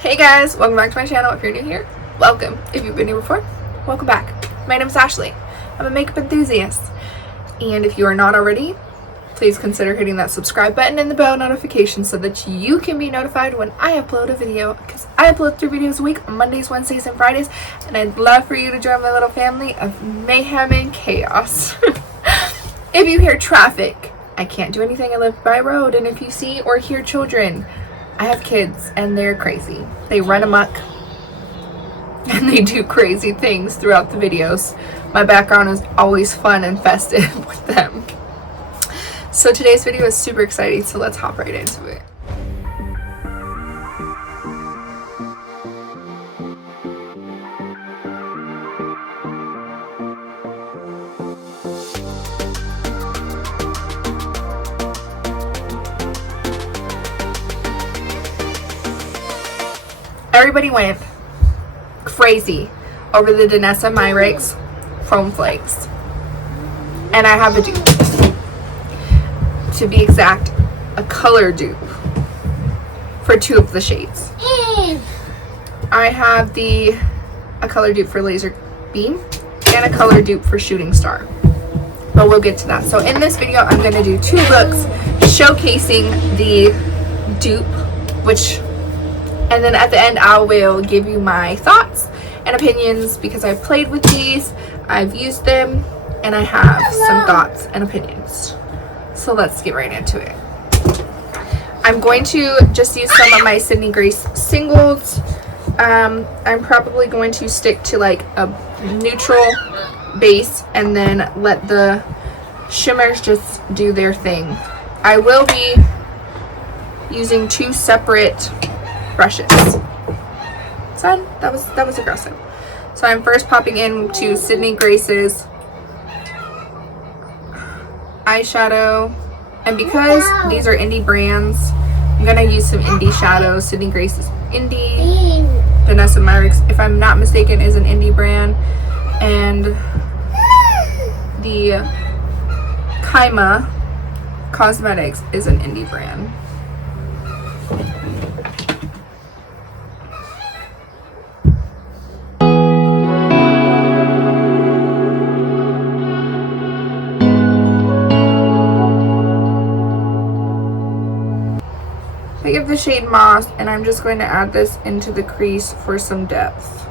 Hey guys, welcome back to my channel. If you're new here, welcome. If you've been here before, welcome back. My name is Ashley. I'm a makeup enthusiast. And if you are not already, please consider hitting that subscribe button and the bell notification so that you can be notified when I upload a video, because I upload 3 videos a week on Mondays, Wednesdays, and Fridays, and I'd love for you to join my little family of mayhem and chaos. If you hear traffic, I can't do anything. I live by a road, and if you see or hear children, I have kids and they're crazy. They run amok and they do crazy things throughout the videos. My background is always fun and festive with them. So today's video is super exciting, so let's hop right into it. Everybody went crazy over the Danessa myrick foam flakes, and I have a dupe. To be exact, a color dupe for 2 of the shades. I have a color dupe for laser beam and a color dupe for shooting star, but we'll get to that. So in this video, I'm going to do 2 looks showcasing the dupe, and then at the end I will give you my thoughts and opinions because I've played with these, I've used them, and I have some thoughts and opinions. So let's get right into it. I'm going to just use some of my Sydney Grace singles. I'm probably going to stick to like a neutral base and then let the shimmers just do their thing. I will be using 2 separate brushes. Son, that was aggressive. So I'm first popping into Sydney Grace's eyeshadow, and because these are indie brands, I'm gonna use some indie shadows. Sydney Grace is indie, Danessa myrick, if I'm not mistaken, is an indie brand, and the Kaima Cosmetics is an indie brand. I give the shade Moss, and I'm just going to add this into the crease for some depth.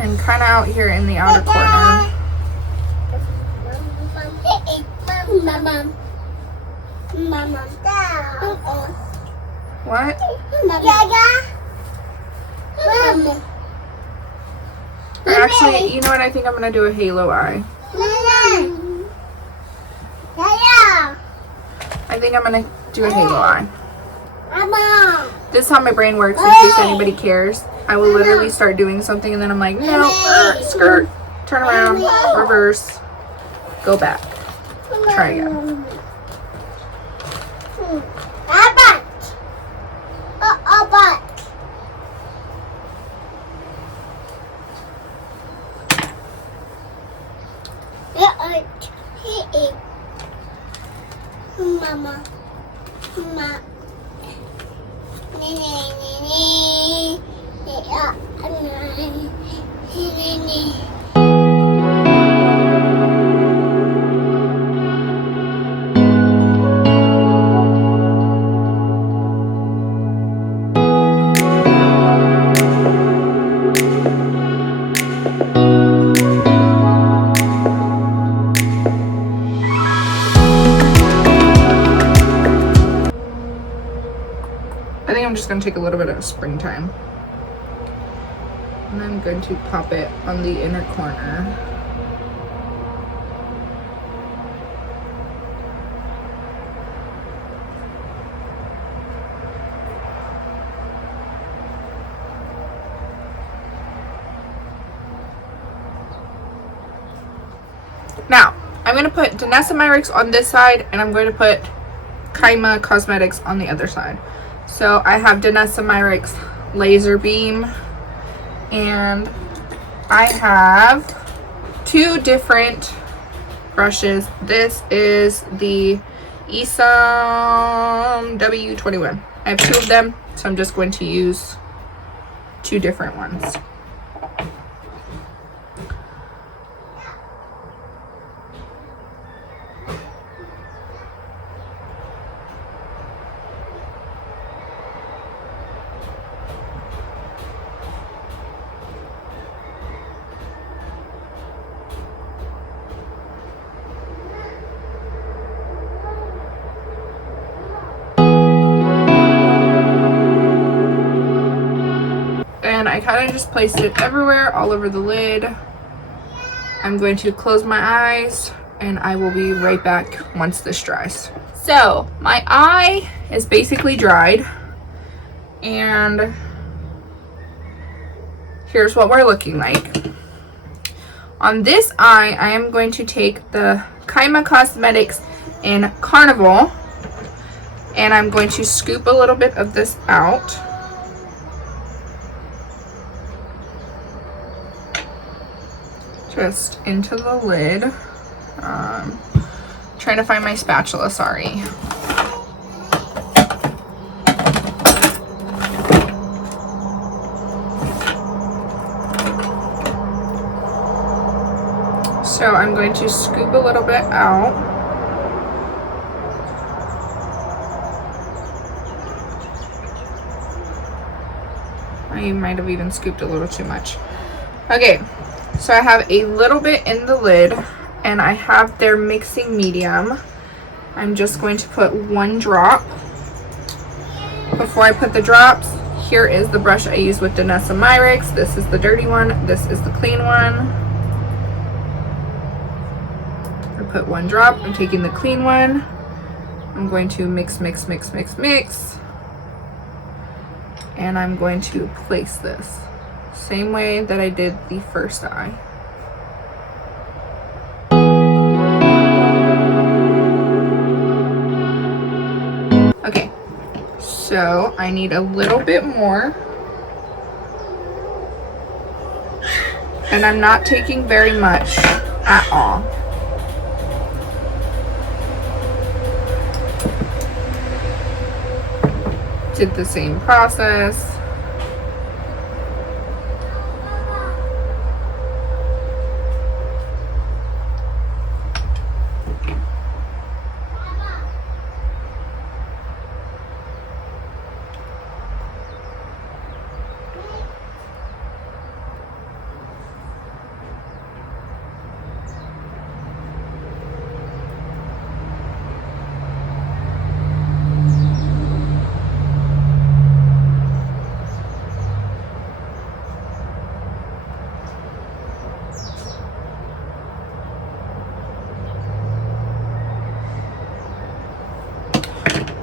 And kind of out here in the outer corner. What? Or actually, you know what? I think I'm going to do a halo eye. I think I'm going to do a halo eye. This is how my brain works, in case anybody cares. I will literally start doing something and then I'm like, no, skirt, turn around, reverse, go back, try again. I think I'm just going to take a little bit of springtime, and I'm going to pop it on the inner corner. Now, I'm going to put Danessa myrick on this side, and I'm going to put Kaima Cosmetics on the other side. So I have Danessa myrick laser beam, and I have two different brushes. This is the Esom W21. I have 2 of them, so I'm just going to use 2 different ones. And I kind of just placed it everywhere, all over the lid. I'm going to close my eyes and I will be right back once this dries. So my eye is basically dried, and here's what we're looking like. On this eye, I am going to take the Kaima Cosmetics in Carnival, and I'm going to scoop a little bit of this out. Just into the lid. Trying to find my spatula, sorry. So I'm going to scoop a little bit out. I might have even scooped a little too much. Okay. So I have a little bit in the lid, and I have their mixing medium. I'm just going to put 1 drop. Before I put the drops, here is the brush I use with Danessa Myricks. This is the dirty one. This is the clean one. I put 1 drop. I'm taking the clean one. I'm going to mix. And I'm going to place this. Same way that I did the first eye. Okay, so I need a little bit more. And I'm not taking very much at all. Did the same process.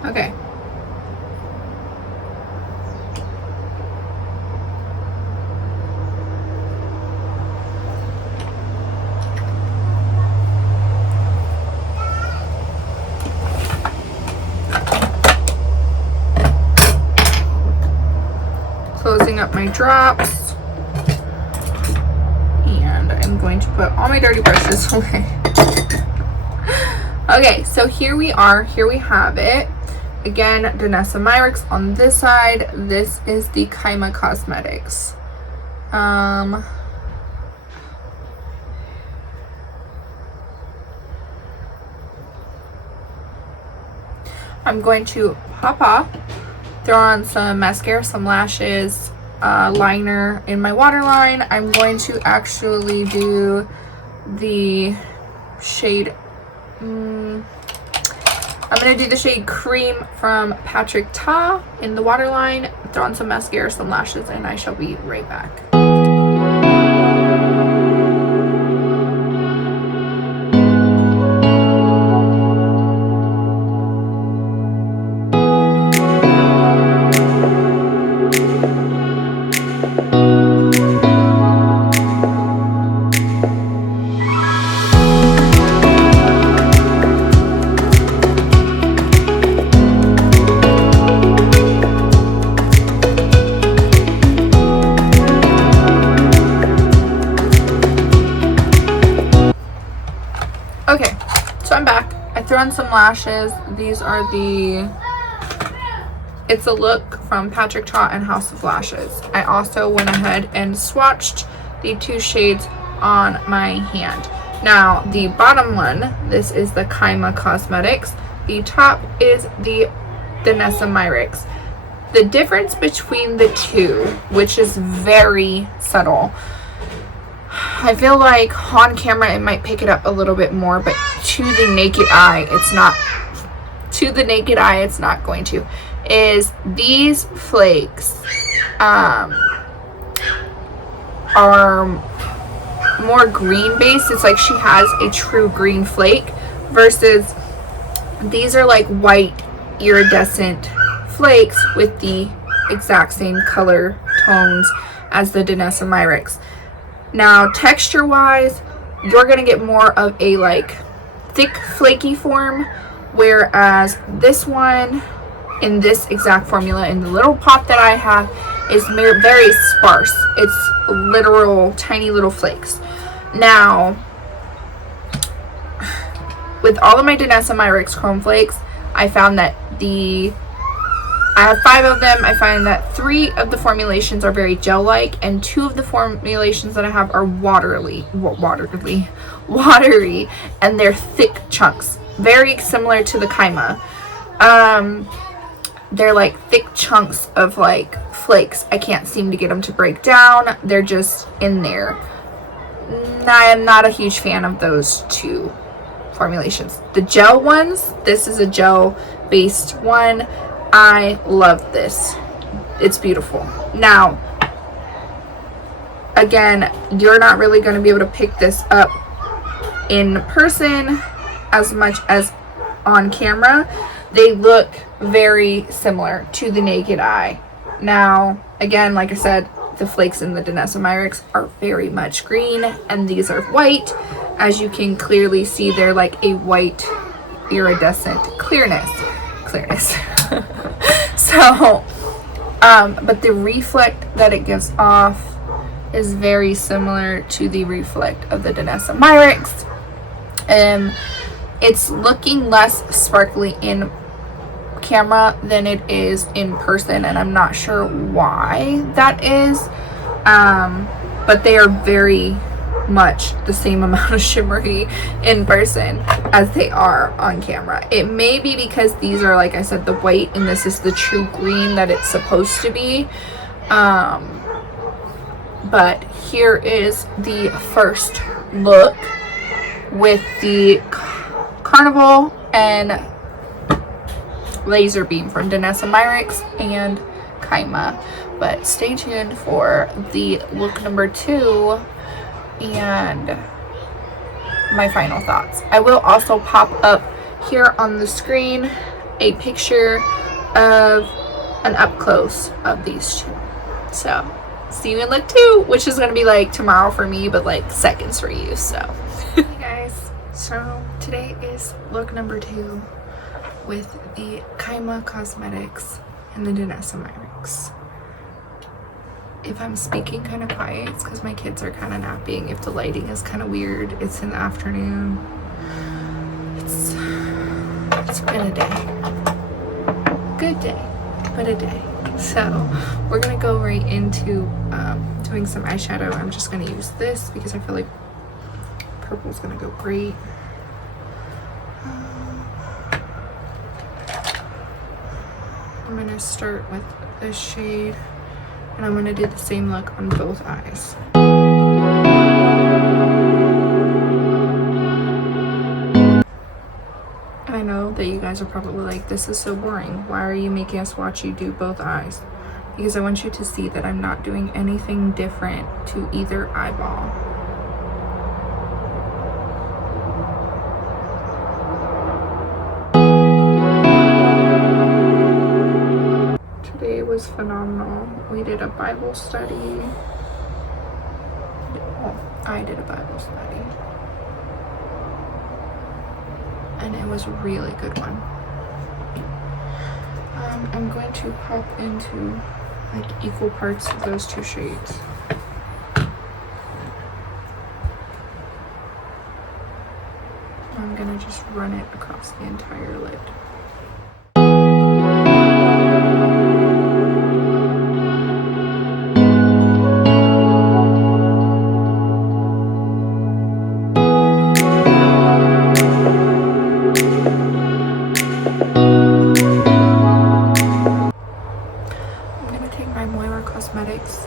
Okay. Closing up my drops. And I'm going to put all my dirty brushes away. Okay, so here we are. Here we have it. Again, Danessa Myricks on this side. This is the Kaima Cosmetics. I'm going to pop, throw on some mascara, some lashes, liner in my waterline. I'm going to actually do the shade I'm going to do the shade Cream from Patrick Ta in the waterline, throw on some mascara, some lashes, and I shall be right back. back. I threw on some lashes. These are it's a look from Patrick Ta and House of Lashes. I also went ahead and swatched the 2 shades on my hand. Now, the bottom one, this is the Kaima Cosmetics. The top is the Danessa Myrics. The difference between the two, which is very subtle, I feel like on camera it might pick it up a little bit more, but to the naked eye, it's not. To the naked eye, it's not going to. Is these flakes are more green based. It's like she has a true green flake, versus these are like white iridescent flakes with the exact same color tones as the Danessa Myrics. Now, texture wise, you're gonna get more of a like thick flaky form, whereas this one in this exact formula in the little pot that I have is very sparse. It's literal tiny little flakes. Now, with all of my Danessa Myrics Chrome Flakes, I found that I have 5 of them. I find that 3 of the formulations are very gel-like, and 2 of the formulations that I have are watery, and they're thick chunks, very similar to the Kaima. They're like thick chunks of like flakes. I can't seem to get them to break down. They're just in there. I am not a huge fan of those 2 formulations. The gel ones, this is a gel based one. I love this. It's beautiful. Now, again, you're not really going to be able to pick this up in person as much as on camera. They look very similar to the naked eye. Now, again, like I said, the flakes in the Danessa Myrics are very much green, and these are white. As you can clearly see, they're like a white iridescent clearness. So, but the reflect that it gives off is very similar to the reflect of the Danessa Myrics. It's looking less sparkly in camera than it is in person, and I'm not sure why that is, but they are very much the same amount of shimmery in person as they are on camera. It may be because these are, like I said, the white, and this is the true green that it's supposed to be. But here is the first look with the Carnival and Laser Beam from Danessa Myrics and Kaima. But stay tuned for the look number 2 and my final thoughts. I will also pop up here on the screen a picture of an up close of these 2. So see you in look 2, which is going to be like tomorrow for me, but like seconds for you. So hey guys, so today is look number 2 with the Kaima Cosmetics and the Danessa Myrics. If I'm speaking kind of quiet, it's because my kids are kind of napping. If the lighting is kind of weird, it's in the afternoon. It's been a day. Good day, but a day. So we're gonna go right into doing some eyeshadow. I'm just gonna use this because I feel like purple's gonna go great. I'm gonna start with this shade, and I'm gonna do the same look on both eyes. And I know that you guys are probably like, this is so boring. Why are you making us watch you do both eyes? Because I want you to see that I'm not doing anything different to either eyeball. Today was phenomenal. We did a Bible study. Well, I did a Bible study. And it was a really good one. I'm going to pop into like equal parts of those 2 shades. I'm gonna just run it across the entire lid.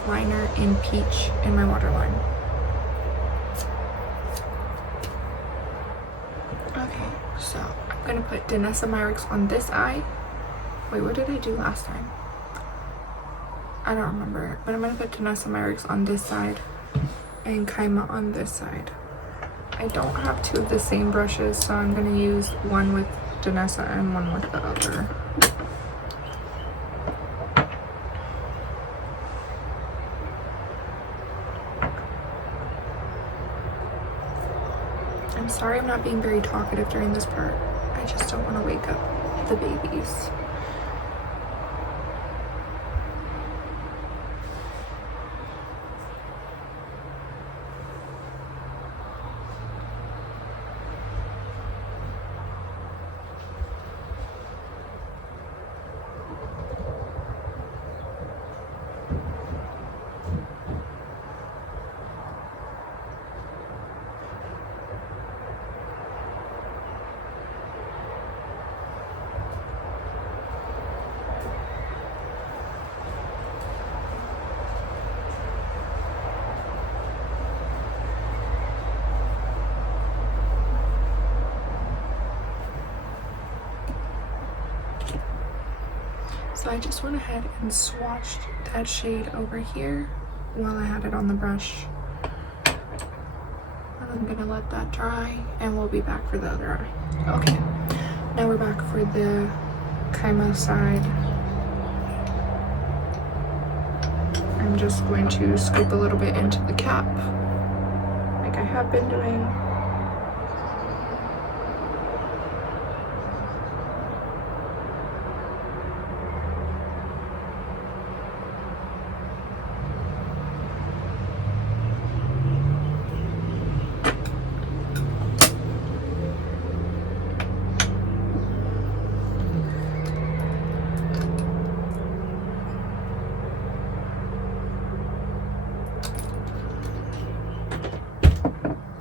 Liner in peach in my waterline. Okay, so I'm gonna put Danessa myrick on this eye. Wait, what did I do last time? I don't remember, but I'm gonna put Danessa myrick on this side and Kaima on this side. I don't have two of the same brushes, so I'm gonna use one with Danessa and one with the other. I'm sorry I'm not being very talkative during this part. I just don't want to wake up the babies. So I just went ahead and swatched that shade over here while I had it on the brush. And I'm gonna let that dry and we'll be back for the other eye. Okay, now we're back for the Kaima side. I'm just going to scoop a little bit into the cap like I have been doing.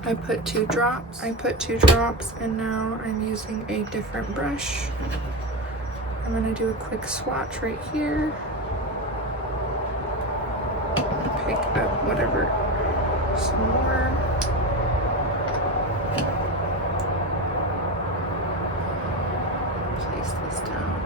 I put two drops and now I'm using a different brush. I'm gonna do a quick swatch right here. Pick up whatever, some more. Place this down.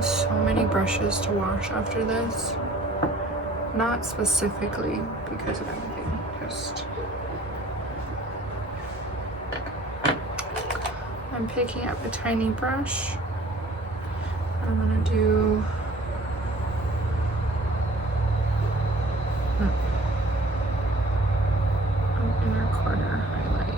So many brushes to wash after this. Not specifically because of anything, just I'm picking up a tiny brush. I'm gonna do an inner corner highlight.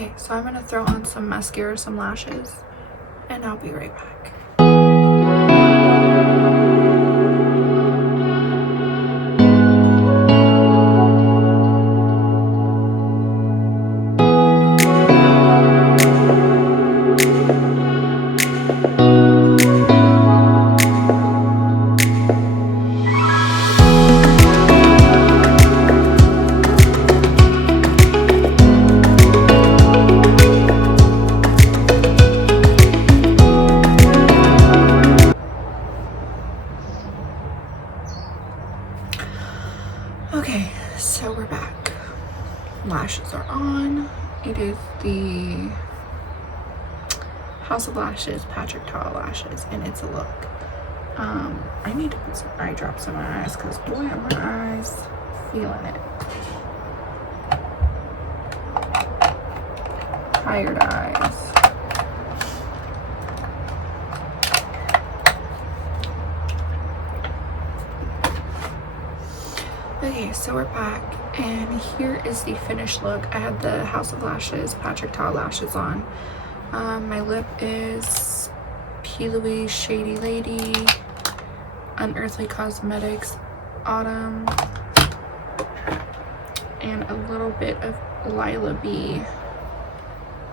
Okay, so I'm gonna throw on some mascara, some lashes, and I'll be right back. Okay, so we're back. Lashes are on. It is the House of Lashes Patrick Ta lashes, and it's a look. I need to put some eye drops in my eyes because boy, are my eyes feeling it. Tired eyes. Okay, so we're back, and here is the finished look. I had the House of Lashes Patrick Ta lashes on. My lip is P. Louise Shady Lady, Unearthly Cosmetics Autumn, and a little bit of Lila B.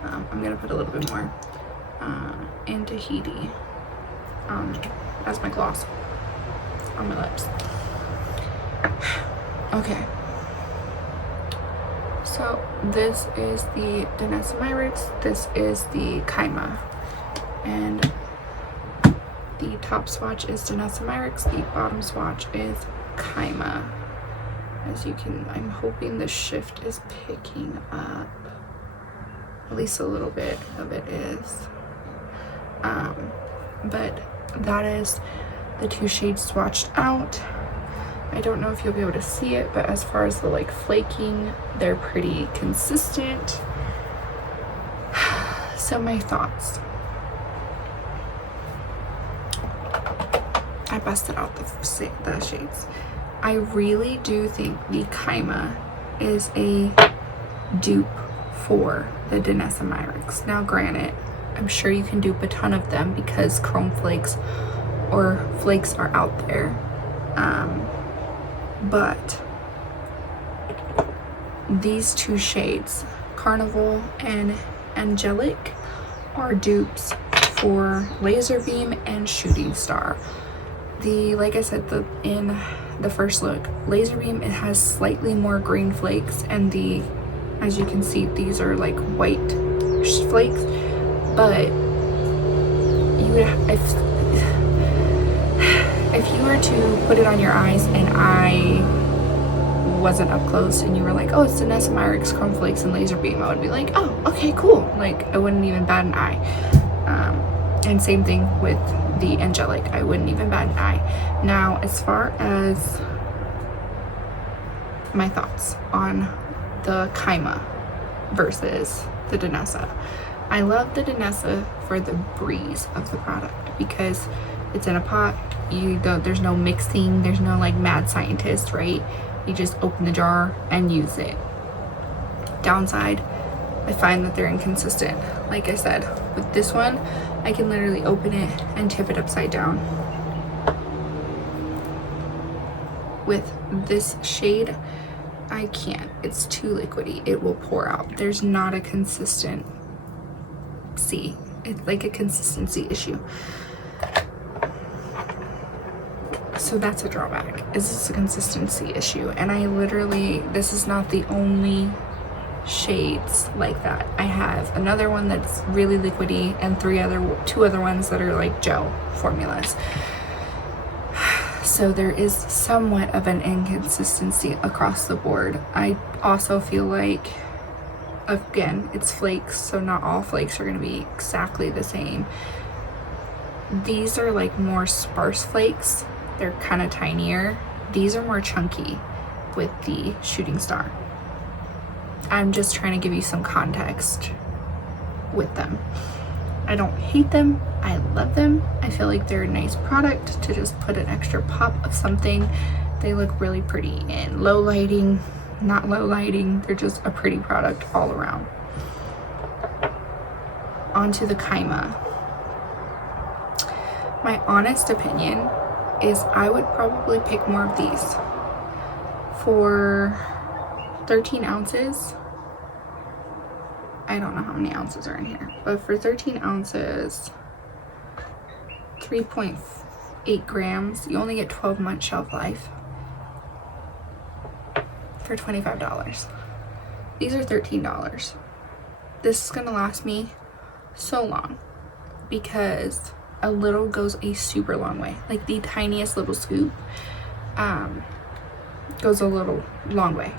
I'm gonna put a little bit more in Tahiti as my gloss on my lips. Okay, so this is the Danessa myrick, this is the Kaima, and the top swatch is Danessa myrick, the bottom swatch is Kaima. As you can, I'm hoping the shift is picking up, at least a little bit of it is, but that is the two shades swatched out. I don't know if you'll be able to see it, but as far as the like flaking, they're pretty consistent. So my thoughts. I busted out the shades. I really do think the Kaima is a dupe for the Danessa myrick. Now granted, I'm sure you can dupe a ton of them because chrome flakes or flakes are out there. But these two shades, Carnival and Angelic, are dupes for Laser Beam and Shooting Star. Like I said, in the first look, Laser Beam, it has slightly more green flakes, and as you can see, these are like white flakes. But if you were to put it on your eyes and I wasn't up close and you were like, oh, it's Danessa myrick, chrome flakes, and Laser Beam, I would be like, oh, okay, cool. Like, I wouldn't even bat an eye. And same thing with the Angelic, I wouldn't even bat an eye. Now, as far as my thoughts on the Kaima versus the Danessa, I love the Danessa for the breeze of the product because it's in a pot. There's no mixing, there's no like mad scientist, right? You just open the jar and use it. Downside, I find that they're inconsistent. Like I said, with this one, I can literally open it and tip it upside down. With this shade, I can't. It's too liquidy. It will pour out. There's not a consistency. It's like a consistency issue. So that's a drawback. Is this a consistency issue? And this is not the only shades like that. I have another one that's really liquidy and two other ones that are like gel formulas. So there is somewhat of an inconsistency across the board. I also feel like, again, it's flakes, so not all flakes are going to be exactly the same. These are like more sparse flakes. They're kind of tinier. These are more chunky with the Shooting Star. I'm just trying to give you some context with them. I don't hate them. I love them. I feel like they're a nice product to just put an extra pop of something. They look really pretty in low lighting, not low lighting. They're just a pretty product all around. onto the Kaima. My honest opinion is I would probably pick more of these. For 13 ounces, I don't know how many ounces are in here, but for 13 ounces, 3.8 grams, you only get 12 month shelf life for $25. These are $13. This is gonna last me so long because a little goes a super long way. Like the tiniest little scoop goes a long way.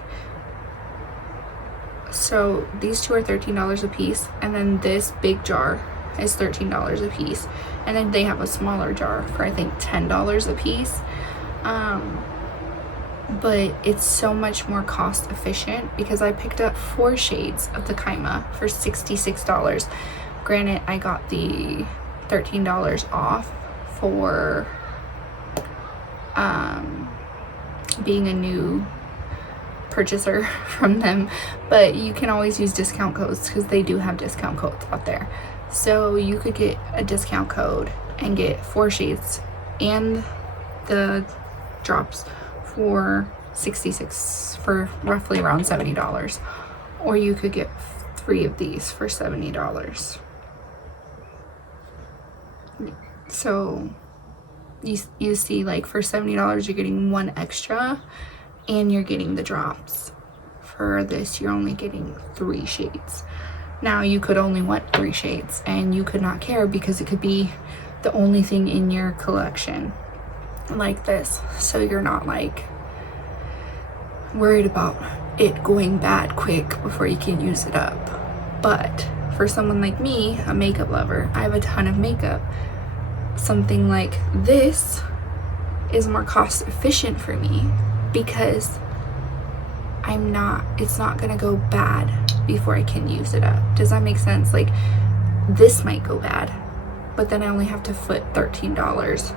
So these two are $13 a piece, and then this big jar is $13 a piece, and then they have a smaller jar for I think $10 a piece. But it's so much more cost efficient because I picked up 4 shades of the Kaima for $66. Granted, I got the $13 off for being a new purchaser from them, but you can always use discount codes because they do have discount codes out there. So you could get a discount code and get 4 shades and the drops for $66, for roughly around $70, or you could get 3 of these for $70. So you see, like, for $70 you're getting 1 extra and you're getting the drops. For this you're only getting 3 shades. Now you could only want 3 shades and you could not care because it could be the only thing in your collection like this, so you're not like worried about it going bad quick before you can use it up. But for someone like me, a makeup lover, I have a ton of makeup. Something like this is more cost efficient for me because it's not gonna go bad before I can use it up. Does that make sense? Like, this might go bad, but then I only have to foot $13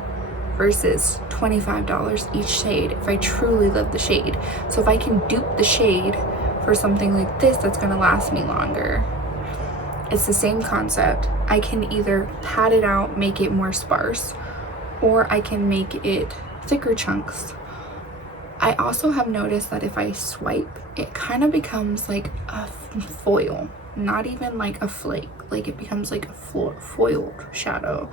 versus $25 each shade if I truly love the shade. So if I can dupe the shade for something like this that's gonna last me longer, it's the same concept. I can either pat it out, make it more sparse, or I can make it thicker chunks. I also have noticed that if I swipe, it kind of becomes like a foil, not even like a flake. Like, it becomes like a foiled shadow,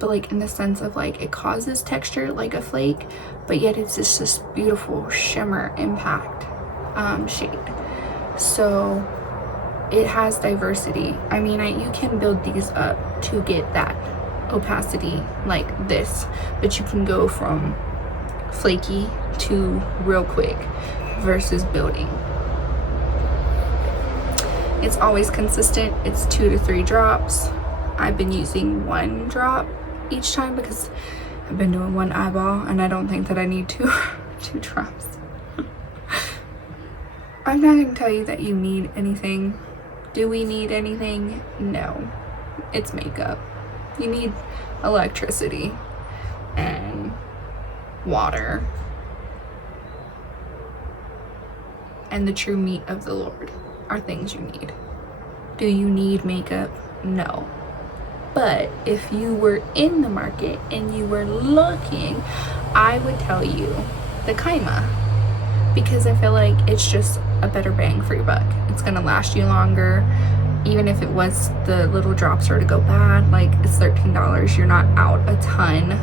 but like in the sense of like it causes texture like a flake, but yet it's just this beautiful shimmer impact shade. So it has diversity. I mean, you can build these up to get that opacity like this, but you can go from flaky to real quick versus building. It's always consistent. It's 2 to 3 drops. I've been using 1 drop each time because I've been doing 1 eyeball and I don't think that I need 2 drops. I'm not going to tell you that you need anything. Do we need anything? No. It's makeup. You need electricity and water and the true meat of the Lord are things you need. Do you need makeup? No. But if you were in the market and you were looking, I would tell you the Kaima, because I feel like it's just a better bang for your buck. It's gonna last you longer. Even if it was the little drops were to go bad, like, it's $13. You're not out a ton.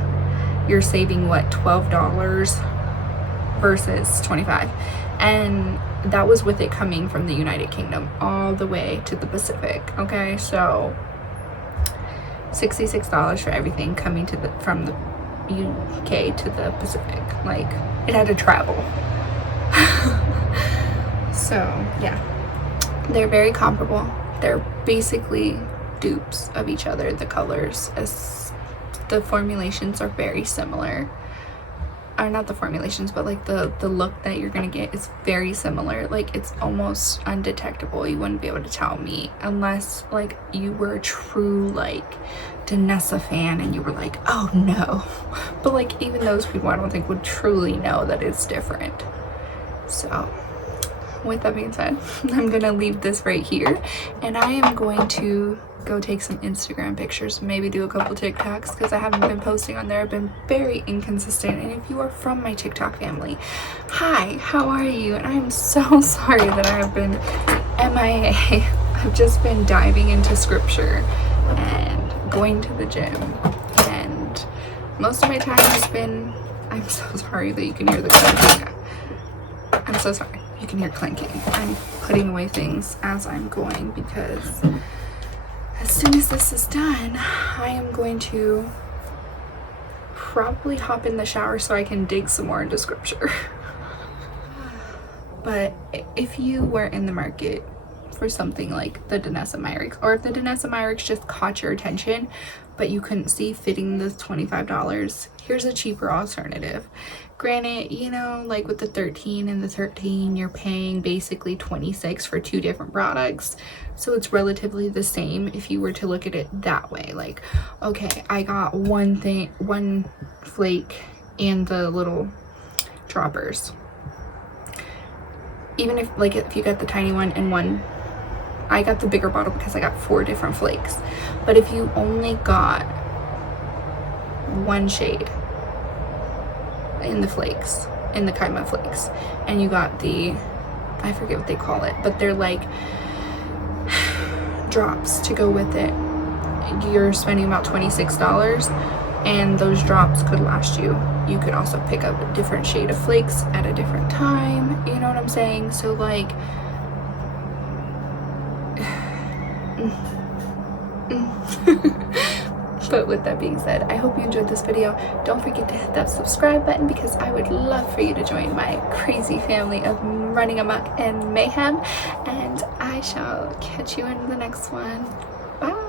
You're saving what, $12 versus $25. And that was with it coming from the United Kingdom all the way to the Pacific. Okay, so $66 for everything coming from the UK to the Pacific. Like, it had to travel. So yeah, they're very comparable. They're basically dupes of each other. The colors, as the formulations are very similar. Or not the formulations, but like the look that you're gonna get is very similar. Like, it's almost undetectable. You wouldn't be able to tell me unless like you were a true like Danessa fan and you were like, oh no. But like, even those people I don't think would truly know that it's different. So with that being said, I'm gonna leave this right here, and I am going to go take some Instagram pictures, maybe do a couple TikToks, because I haven't been posting on there. I've been very inconsistent, and if you are from my TikTok family, hi, how are you? And I'm so sorry that I have been MIA. I've just been diving into scripture and going to the gym, and most of my time has been, I'm so sorry that you can hear the clanking. I'm so sorry you can hear clanking. I'm putting away things as I'm going, because as soon as this is done, I am going to probably hop in the shower so I can dig some more into scripture. But if you were in the market for something like the Danessa myrick, or if the Danessa myrick just caught your attention but you couldn't see fitting the $25, here's a cheaper alternative. Granted, you know, like with the 13 and the 13, you're paying basically $26 for two different products, so it's relatively the same if you were to look at it that way. Like, okay, I got one flake and the little droppers. Even if, like, if you got the tiny one and one, I got the bigger bottle because I got 4 different flakes. But if you only got one shade in the flakes, in the Kaima flakes, and you got the, I forget what they call it, but they're like drops to go with it, you're spending about $26, and those drops could last you. You could also pick up a different shade of flakes at a different time, you know what I'm saying? So like, but with that being said, I hope you enjoyed this video. Don't forget to hit that subscribe button, because I would love for you to join my crazy family of running amok and mayhem, and I shall catch you in the next one. Bye.